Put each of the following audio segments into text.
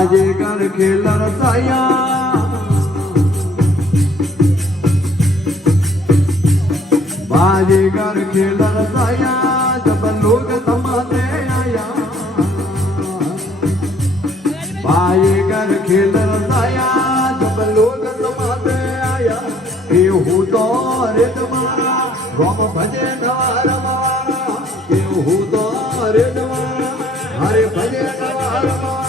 बाजीगर खेलर साया बाजीगर खेलर साया जब लोग समाते आया बाजीगर खेलर साया जब लोग समाते आया केहू तो रित मारा गम भजे नवार मारा केहू तो रित मारा हरे भजे नवार मारा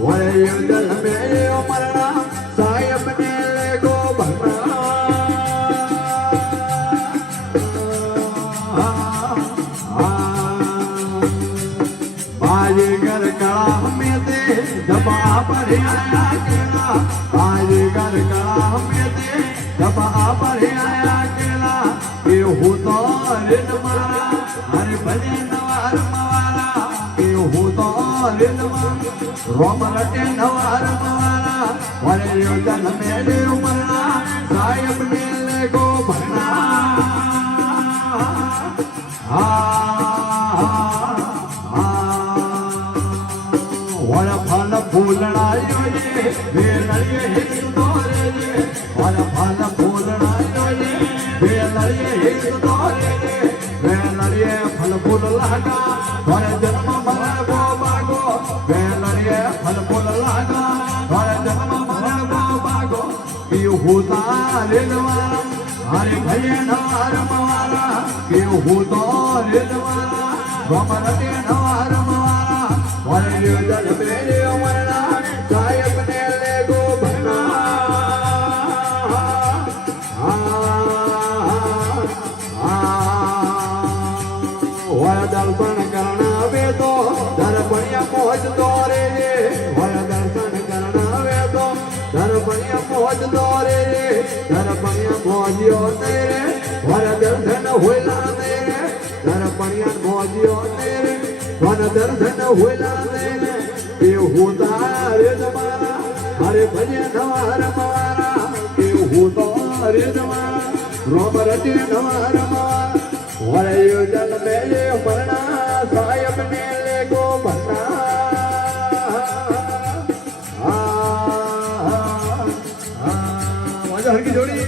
वरे जल में मरना सायब ने को भरना बाजीगर कड़ा में दे दबा पर आया केला बाजीगर कड़ा में दे दबा पर आया केला केहू तो रित मारा हरे भजे नवार मारा केहू तो रित मारा रोम रटे नवार मारा वरे जल में मरना सायब ने को भरना वर फल फूलना योजे बेलड़िए हिंदू तोरे जे वर फल फूलना योजे बेलड़िए हिंदू तोरे जे बेलड़िए फल फूल लागा तोरे जन्म मरण को बागो बेलड़िए फल फूल लागा तोरे जन्म मरण को बागो केहू तारे नवारा हरे भये नवार मारा केहू तारे नवारा गम रटे नवार मारा वरे जल मेरे मरना सायब ने ले गो भरना वर दर्शन करना वे तो दर्पणिया मोज तोरे जे वर दर्शन करना वे तो दर्पणिया मोज तोरे जे दर्पणिया मोजियो तेरे वर दर्शन होला तेरे दर्पणिया मोजियो तेरे वन दर्शन होला तेरे केहू तारे जमारा हरे भजे नवार मारा केहू तारे जमारा रोम रटे नवार मारा वरे जल मेले मरना सायब ने ले को भरना हर की जोड़ी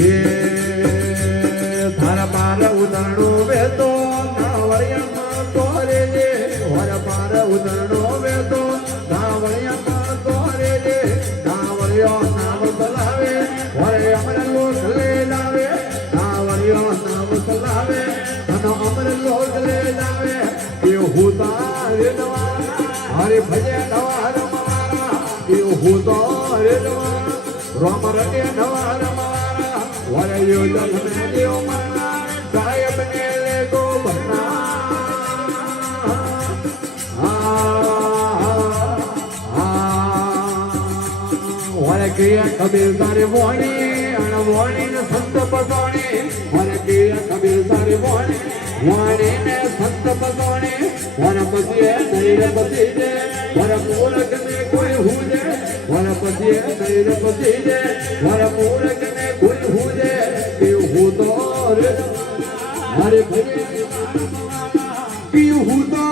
ये थारा पार उतरणो वे तो उतरणो वे तो नावड़िया तोरे जे नावड़ियो नाम चलावे वरे अमर लोक ले जावे नावड़ियो नाम चलावे तनो अमर लोक ले जावे केहू तारे नवारा हरे भजे नवार मारा केहू तारे नवारा रोम रटे नवार मारा वरे जल में देव मरना सायब ने ले को भरना कबीर सारे वाणी अणवाणी ने संत पसोणी वन किया कबीर सारे वाणी ने संत पसोणी वन पतिए धैर्य पति दे वन मूलक ने कोई हुजे वन पतिए धैर्य पति दे वन मूलक ने कोई हुजे केहू तो हरे भजे केहू तो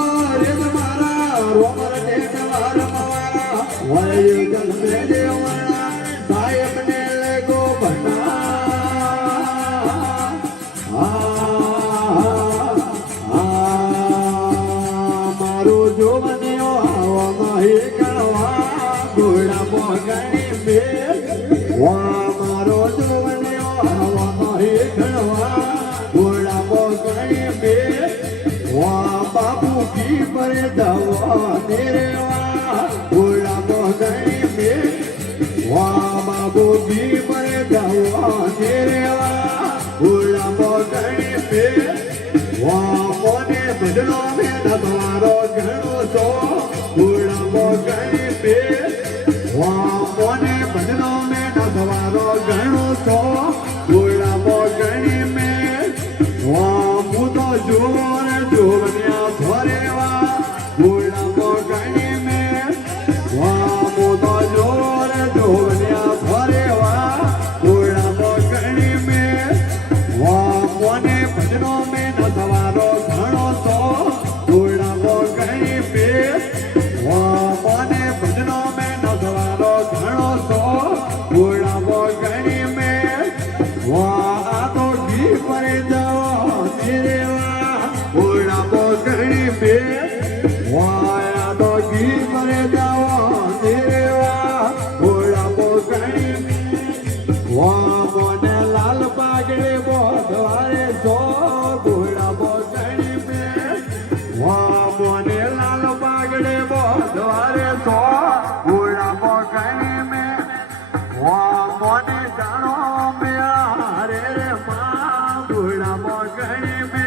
रे मारा रोम रटे नवार मारा वरे जल में देव मरना सायब ने ले को भरना मारो जो बनियो हवा माही करवा घोड़ा मोगनी में मारो जो बनियो हवा माही करवा घोड़ा मोगनी में बाबू की पर दवा मेरे घोड़ा मोगनी में बाबू की पर दवा मेरे घोड़ा मोगनी में मोने बदलो में दबारो घणो सो घोड़ा मोगनी में मोने बदलो में दबारो घणो सो घोड़ा मोगनी में मुदो जोर जोवनिया थोरेवा घोड़ा मोगनी में मुदो जोर जोवनिया थोरेवा घोड़ा मोगनी में मोने बदलो में दबारो घणो सो घोड़ा मोगनी में જવાની રેવા ઓળા બોકણી બે વાયા તો ઘી કરે જવાની રેવા ઓળા બોકણી વા મોને લાલ પાગડે બોધવારે સો ઓળા બોકણી બે વા મોને લાલ પાગડે બોધવારે સો ઓળા બોકણી મે વા મોને જાણો મેળા રે રે માં ઓળા બોકણી મે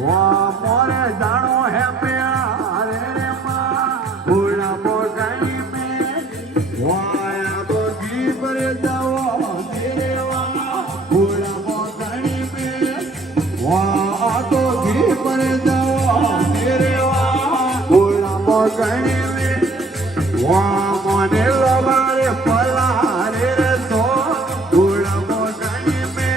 વા મોરે જાણો હે મેળા રે રે માં ઓળા બોકણી મે વાયા તો ઘી ભરે જાઓ દેવા ઓળા બોકણી મે વા તો ઘી ભરે જાઓ દેવા ઓળા બોકણી મે વા મને લવારે પલારે રે તો ઓળા બોકણી મે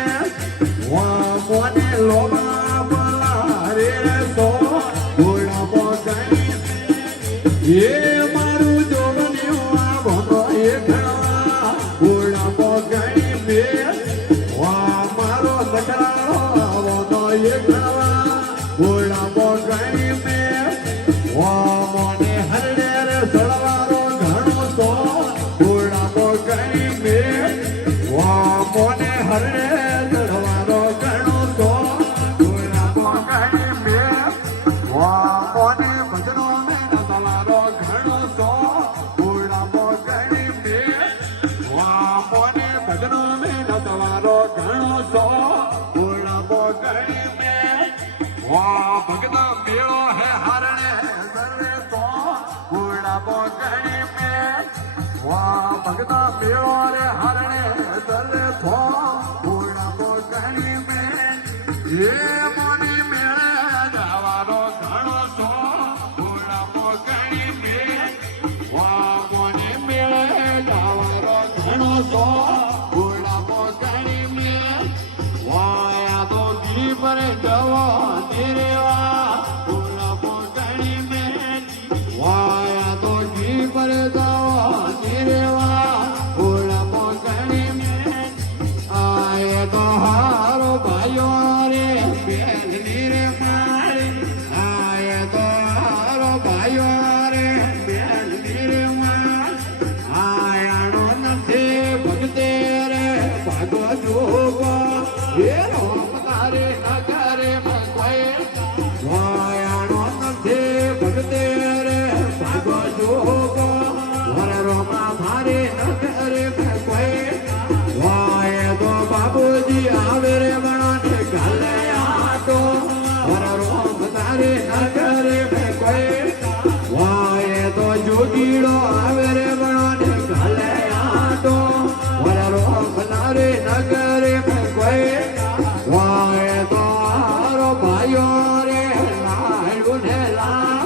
વા મને લોબા પલારે રે તો ઓળા બોકણી એ મારું જોવન્યું આ ભણો એ ઘણા ઓળા બોકણી મે વા મારો લખરાળો આવનો એ ઘણા ઓળા બોકણી મે વા મને હરડે રે સળવારો ઘણો તો ઓળા બોકણી મે વા મને હરડે સળવારો ઘણો તો ઓળા બોકણી મે વા મને ભજનો મે નતવારો ઘણો તો ઓળા બોકણી મે વા મને ભજનો મે નતવારો ઘણો તો ઓળા બોકણી મે વા ભગતા મેળો હે હરણે સર્વે તો ઓળા બોકણી મે વા ભગતા મેળો રે હરણે સર્વે તો ઓળા બોકણી મે એ મોની મેળે જવાનો ઘણો તો ઓળા બોકણી મે વા મોની મેળે જવાનો ઘણો તો ઓળા બોકણી મે વાયા તો ઘી ભરે જવાની રેવા ઓળા બોકણી મે વાયા તો ઘી ભરે જવાની રેવા ઓળા બોકણી મે આયે તો હારો ભાઈઓ રે બેનની રે મારી આયે તો હારો ભાઈઓ રે બેનની રે મારી આયાનો નથી ભગતે રે ભાગો જોગો એ રોમ તારે નગરે મકોય વાયાનો નથી ભગતે રે ભાગો જોગો વર રોમા ભારે નગરે મકોય વાય તો બાબુજી આવે રે બણાને ગાલે આટો વર રોમ તારે નગરે મકોય વાય તો જોગીડો આવે રે બણાને ગાલે આટો વર રોમ તારે નગરે મકોય વાય તો હારો ભાઈઓ રે લાડુ ને લા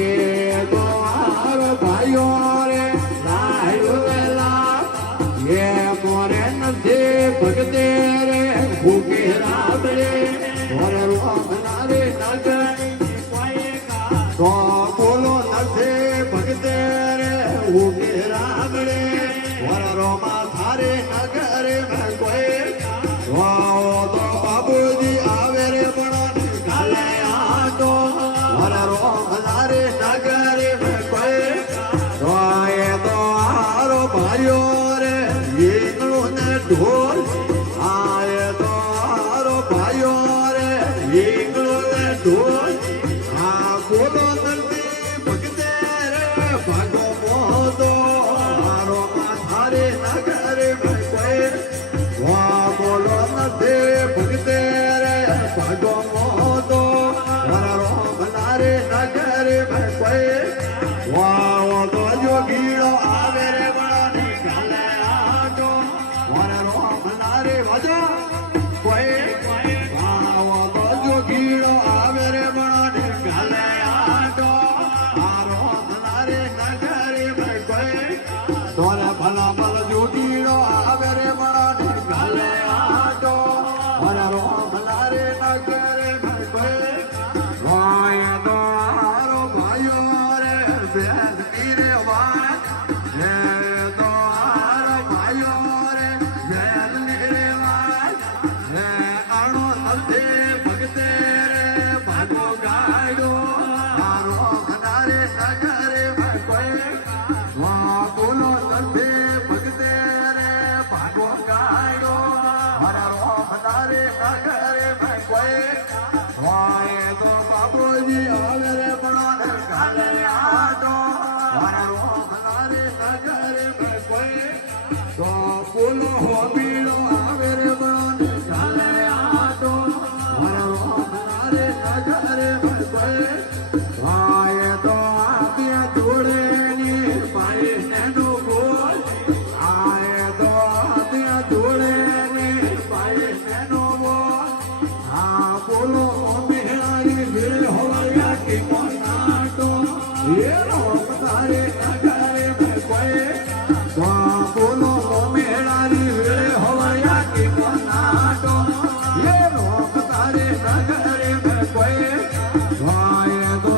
એ તો હારો ભાઈઓ રે લાડુ ને લા એ મોરે નથી ભગતે રે ભૂકે રાબડે વર રોમ નારે નગર તો બોલો નથી ભગતે રે ભૂકે રાબડે વર રોમા થારે નગરે મેં કોઈ વાઓ તો બાબુજી આવે રે પણ ગાલે આટો વર રોમ નારે નગરે મેં કોઈ વાય તો હારો ભાઈઓ રે એકલું ને ઢોલ આય તો હારો ભાઈઓ રે એકલું ને ઢોલ આ બોલો નથી ભગતે રે ભાગો મોતો હારો માથારે નગરે મેં કોઈ વા બોલો નથી ભગતે રે ભાગો મોતો વર રોમ નારે નગરે મેં કોઈ વાઓ તો જોગીડો આવે રે બળાને ગાલે આટો વર રોમ નારે વજો કોઈ વાઓ તો જોગીડો આવે રે બળાને ગાલે આટો આ રોમ નારે નગરે મેં કોઈ તોરે ભલા ભલ જોગીડો આવે રે બળાને ગાલે આટો વર રોમ નારે નગરે મેં કોઈ વાય તો હારો ભાઈઓ રે બેનની રે વાય એ તો હારો ભાઈઓ રે બેનની રે વાય એ અણો નગરે કોઈ ભાઈ તો આપ્યા જોડે ને ભાઈ નેનો બોલ આય તો આપ્યા જોડે ને ભાઈ નેનો બોલ હા બોલો મેળાની ભીડ હોયા કે કોનાટો એ રોક તારે નગરે કોઈ બોલો મેળાની ભીડ હોયા કે કોનાટો એ રોક તારે નગરે કોઈ ભાઈ તો